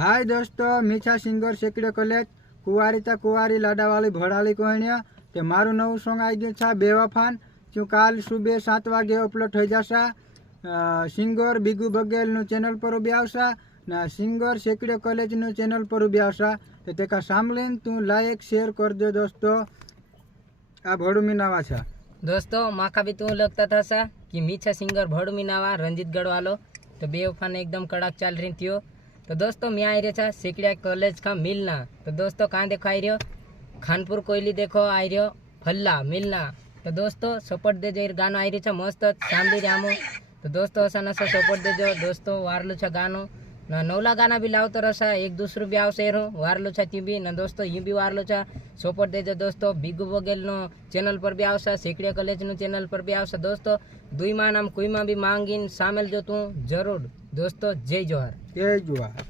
हाय दोस्तों, मीठा singer सेकड़े college कुवारी ता कुवारी लाडावाली भड़ाली कोहणिया ते मारू नवु सॉन्ग आई गયું છે બેવફાન जो काल सुबह 7 वागे अपलोड થઈ જશે। સિંગર બીગુ બગેલનું ચેનલ પર બી આવશે ને સિંગર સેકડે કોલેજનું ચેનલ પર બી આવશે। તો તે કા સાંભળીને તું લાઈક શેર કરજો दोस्तों। આ ભડુ મીનાવા છે दोस्तों। माका भी तू लगता था सा कि मीठा सिंगर भड़ू मीनावा रंजित गढ़वालो तो बेवफान एकदम कड़क चल रही थी। तो दोस्तों मैं आई रहा था सेकड़िया कॉलेज का मिलना। तो दोस्तों कहाँ देखो आई रहो खानपुर कोयली देखो आई रहो फल्ला मिलना। तो दोस्तों सपोर्ट दे जो गानो आई रही है मस्त सामली रामो। तो दोस्तों असा नशा सपोर्ट दे जो दोस्तों वारलू छा गानो ना नवला गाना भी लावतो रसा एक दूसरो भी आवशे वारलू छा ती भी ना दोस्तों ये भी वारलू छा सपोर्ट देजो दोस्तों। बीगू बगेल नो चैनल पर भी आवशे सेकड़िया कॉलेज नो चैनल पर भी आवशे दोस्तों। दुई मां नाम कोई मां भी मांगीन शामिल जो तू जरूर दोस्तों। जय जोहार। जय जोहार।